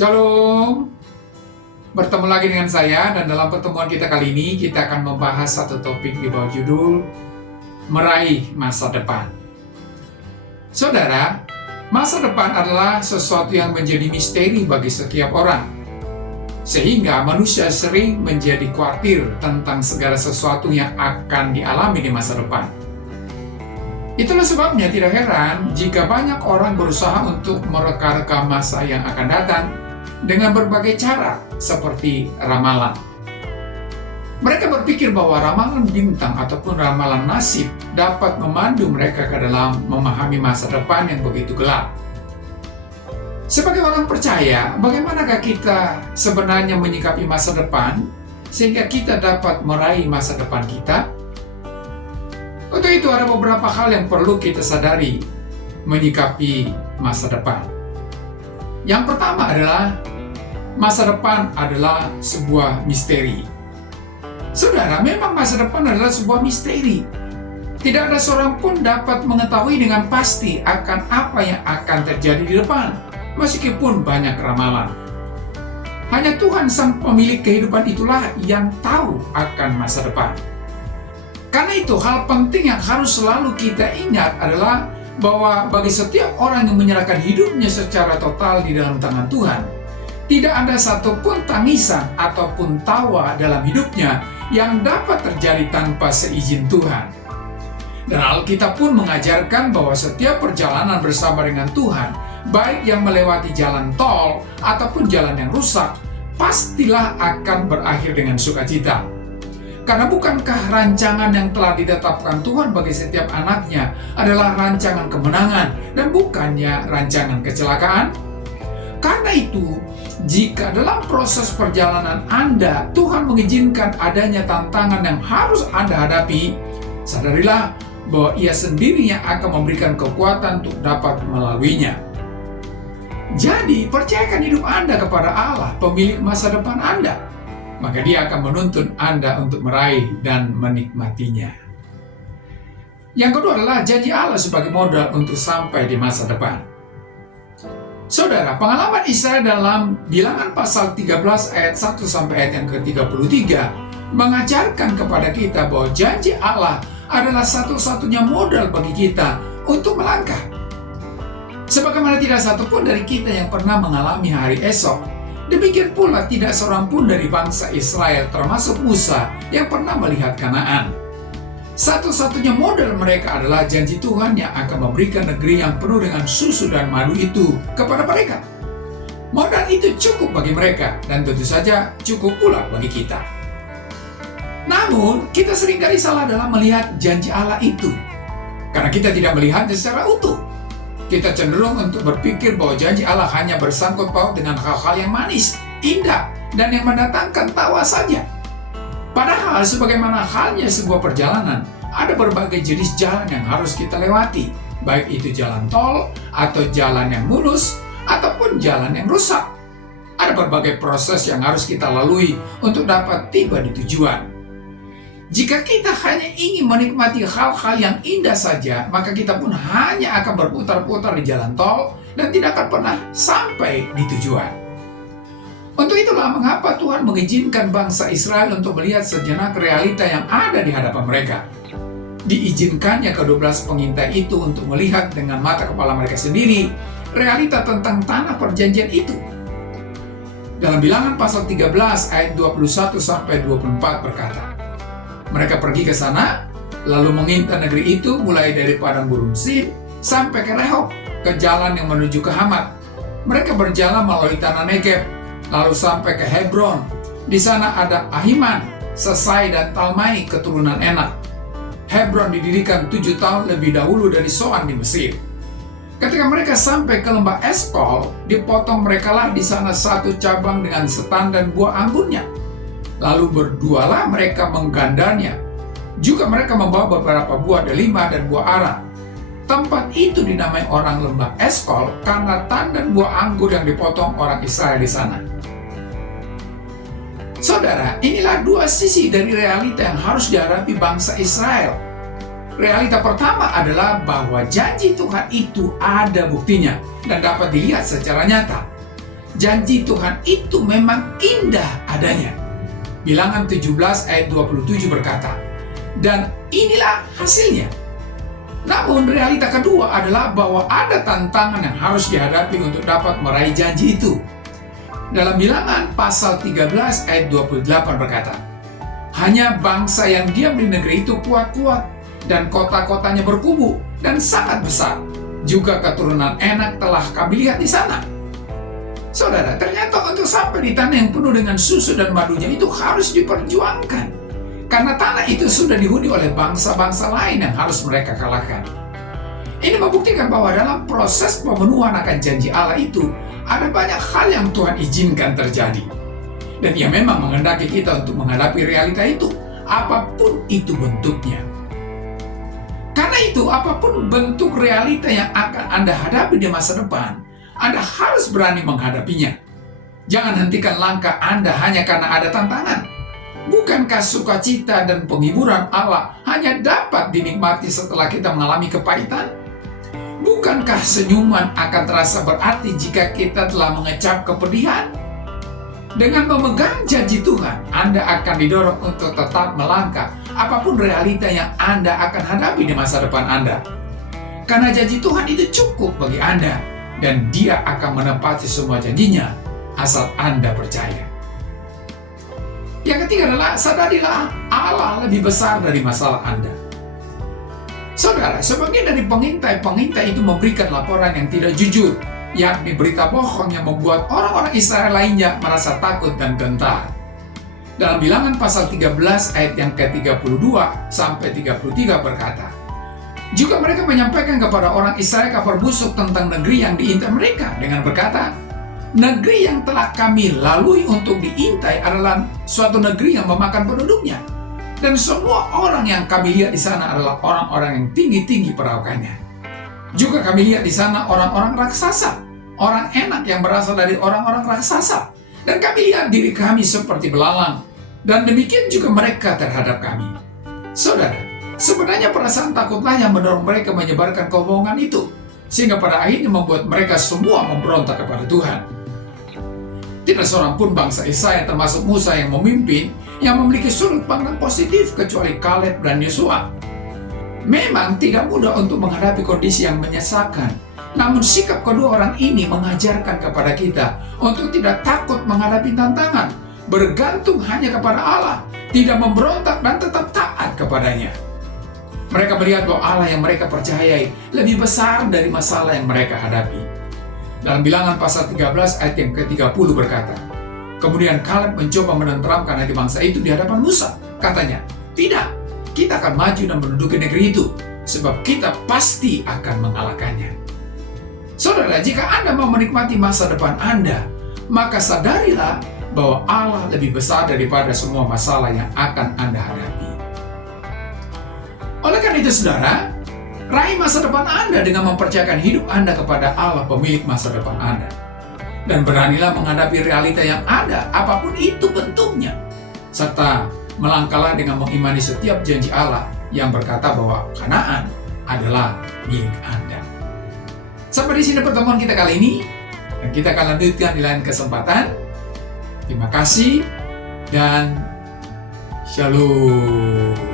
Shalom, bertemu lagi dengan saya dan dalam pertemuan kita kali ini kita akan membahas satu topik di bawah judul Meraih Masa Depan. Saudara, masa depan adalah sesuatu yang menjadi misteri bagi setiap orang, sehingga manusia sering menjadi khawatir tentang segala sesuatu yang akan dialami di masa depan. Itulah sebabnya tidak heran jika banyak orang berusaha untuk mereka-reka masa yang akan datang dengan berbagai cara seperti ramalan. Mereka berpikir bahwa ramalan bintang ataupun ramalan nasib dapat memandu mereka ke dalam memahami masa depan yang begitu gelap. Sebagai orang percaya, bagaimanakah kita sebenarnya menyikapi masa depan sehingga kita dapat meraih masa depan kita? Untuk itu ada beberapa hal yang perlu kita sadari menyikapi masa depan. Yang pertama adalah masa depan adalah sebuah misteri. Saudara, memang masa depan adalah sebuah misteri. Tidak ada seorang pun dapat mengetahui dengan pasti akan apa yang akan terjadi di depan, meskipun banyak ramalan. Hanya Tuhan sang pemilik kehidupan itulah yang tahu akan masa depan. Karena itu, hal penting yang harus selalu kita ingat adalah bahwa bagi setiap orang yang menyerahkan hidupnya secara total di dalam tangan Tuhan, tidak ada satupun tangisan ataupun tawa dalam hidupnya yang dapat terjadi tanpa seizin Tuhan. Dan Alkitab pun mengajarkan bahwa setiap perjalanan bersama dengan Tuhan, baik yang melewati jalan tol ataupun jalan yang rusak, pastilah akan berakhir dengan sukacita. Karena bukankah rancangan yang telah ditetapkan Tuhan bagi setiap anaknya adalah rancangan kemenangan dan bukannya rancangan kecelakaan? Karena itu, jika dalam proses perjalanan Anda, Tuhan mengizinkan adanya tantangan yang harus Anda hadapi, sadarilah bahwa Ia sendiri yang akan memberikan kekuatan untuk dapat melaluinya. Jadi, percayakan hidup Anda kepada Allah, pemilik masa depan Anda, maka Dia akan menuntun Anda untuk meraih dan menikmatinya. Yang kedua adalah janji Allah sebagai modal untuk sampai di masa depan. Saudara, pengalaman Israel dalam Bilangan pasal 13 ayat 1 sampai ayat yang ke-33 mengajarkan kepada kita bahwa janji Allah adalah satu-satunya modal bagi kita untuk melangkah. Sebagaimana tidak satu pun dari kita yang pernah mengalami hari esok, demikian pula tidak seorang pun dari bangsa Israel termasuk Musa yang pernah melihat Kanaan. Satu-satunya modal mereka adalah janji Tuhan yang akan memberikan negeri yang penuh dengan susu dan madu itu kepada mereka. Modal itu cukup bagi mereka dan tentu saja cukup pula bagi kita. Namun, kita seringkali salah dalam melihat janji Allah itu. Karena kita tidak melihatnya secara utuh. Kita cenderung untuk berpikir bahwa janji Allah hanya bersangkut paut dengan hal-hal yang manis, indah, dan yang mendatangkan tawa saja. Padahal sebagaimana halnya sebuah perjalanan, ada berbagai jenis jalan yang harus kita lewati, baik itu jalan tol, atau jalan yang mulus, ataupun jalan yang rusak. Ada berbagai proses yang harus kita lalui untuk dapat tiba di tujuan. Jika kita hanya ingin menikmati hal-hal yang indah saja, maka kita pun hanya akan berputar-putar di jalan tol dan tidak akan pernah sampai di tujuan. Untuk itulah mengapa Tuhan mengizinkan bangsa Israel untuk melihat sejenak realita yang ada di hadapan mereka. Diizinkannya ke-12 pengintai itu untuk melihat dengan mata kepala mereka sendiri realita tentang tanah perjanjian itu. Dalam Bilangan pasal 13 ayat 21 sampai 24 berkata, mereka pergi ke sana, lalu mengintai negeri itu mulai dari padang gurun Sin sampai ke Rehob, ke jalan yang menuju ke Hamat. Mereka berjalan melalui tanah Negeb, lalu sampai ke Hebron. Di sana ada Ahiman, Sesai, dan Talmai keturunan Enak. Hebron didirikan 7 tahun lebih dahulu dari Soan di Mesir. Ketika mereka sampai ke lembah Eskol, dipotong merekalah di sana satu cabang dengan setan dan buah anggurnya. Lalu berdualah mereka menggandanya. Juga mereka membawa beberapa buah delima dan buah ara. Tempat itu dinamai orang lembah Eskol karena tan dan buah anggur yang dipotong orang Israel di sana. Saudara, inilah dua sisi dari realita yang harus dihadapi bangsa Israel. Realita pertama adalah bahwa janji Tuhan itu ada buktinya dan dapat dilihat secara nyata. Janji Tuhan itu memang indah adanya. Bilangan 17 ayat 27 berkata, dan inilah hasilnya. Namun realita kedua adalah bahwa ada tantangan yang harus dihadapi untuk dapat meraih janji itu. Dalam Bilangan pasal 13 ayat 28 berkata, hanya bangsa yang diam di negeri itu kuat-kuat, dan kota-kotanya berkubu dan sangat besar. Juga keturunan Enak telah kami lihat di sana. Saudara, ternyata untuk sampai di tanah yang penuh dengan susu dan madunya itu harus diperjuangkan. Karena tanah itu sudah dihuni oleh bangsa-bangsa lain yang harus mereka kalahkan. Ini membuktikan bahwa dalam proses pemenuhan akan janji Allah itu, ada banyak hal yang Tuhan izinkan terjadi. Dan Ia memang menghendaki kita untuk menghadapi realita itu, apapun itu bentuknya. Karena itu, apapun bentuk realita yang akan Anda hadapi di masa depan, Anda harus berani menghadapinya. Jangan hentikan langkah Anda hanya karena ada tantangan. Bukankah sukacita dan penghiburan Allah hanya dapat dinikmati setelah kita mengalami kepahitan? Bukankah senyuman akan terasa berarti jika kita telah mengecap kepedihan? Dengan memegang janji Tuhan, Anda akan didorong untuk tetap melangkah apapun realita yang Anda akan hadapi di masa depan Anda. Karena janji Tuhan itu cukup bagi Anda, dan Dia akan menepati semua janjinya asal Anda percaya. Yang ketiga adalah sadarilah Allah lebih besar dari masalah Anda. Saudara, sebagian dari pengintai-pengintai itu memberikan laporan yang tidak jujur, yakni berita bohong yang membuat orang-orang Israel lainnya merasa takut dan gentar. Dalam Bilangan pasal 13 ayat yang ke-32 sampai 33 berkata, juga mereka menyampaikan kepada orang Israel kabar busuk tentang negeri yang diintai mereka dengan berkata, negeri yang telah kami lalui untuk diintai adalah suatu negeri yang memakan penduduknya. Dan semua orang yang kami lihat di sana adalah orang-orang yang tinggi-tinggi perawakannya. Juga kami lihat di sana orang-orang raksasa, orang Enak yang berasal dari orang-orang raksasa. Dan kami lihat diri kami seperti belalang. Dan demikian juga mereka terhadap kami. Saudara, sebenarnya perasaan takutlah yang mendorong mereka menyebarkan kebohongan itu, sehingga pada akhirnya membuat mereka semua memberontak kepada Tuhan. Tidak seorang pun bangsa Israel termasuk Musa yang memimpin yang memiliki sudut pandang positif kecuali Kaleb dan Yosua. Memang tidak mudah untuk menghadapi kondisi yang menyesakan, namun sikap kedua orang ini mengajarkan kepada kita untuk tidak takut menghadapi tantangan, bergantung hanya kepada Allah, tidak memberontak dan tetap taat kepadanya. Mereka melihat bahwa Allah yang mereka percayai lebih besar dari masalah yang mereka hadapi. Dalam Bilangan pasal 13 ayat yang ke-30 berkata, kemudian Kaleb mencoba menenteramkan hati bangsa itu di hadapan Musa. Katanya, tidak, kita akan maju dan menduduki negeri itu, sebab kita pasti akan mengalahkannya. Saudara, jika Anda mau menikmati masa depan Anda, maka sadarilah bahwa Allah lebih besar daripada semua masalah yang akan Anda hadapi. Oleh karena itu, saudara, raih masa depan Anda dengan mempercayakan hidup Anda kepada Allah, pemilik masa depan Anda. Dan beranilah menghadapi realita yang ada, apapun itu bentuknya. Serta melangkahlah dengan mengimani setiap janji Allah yang berkata bahwa Kanaan adalah milik Anda. Sampai di sini pertemuan kita kali ini, dan kita akan lanjutkan di lain kesempatan. Terima kasih dan shalom.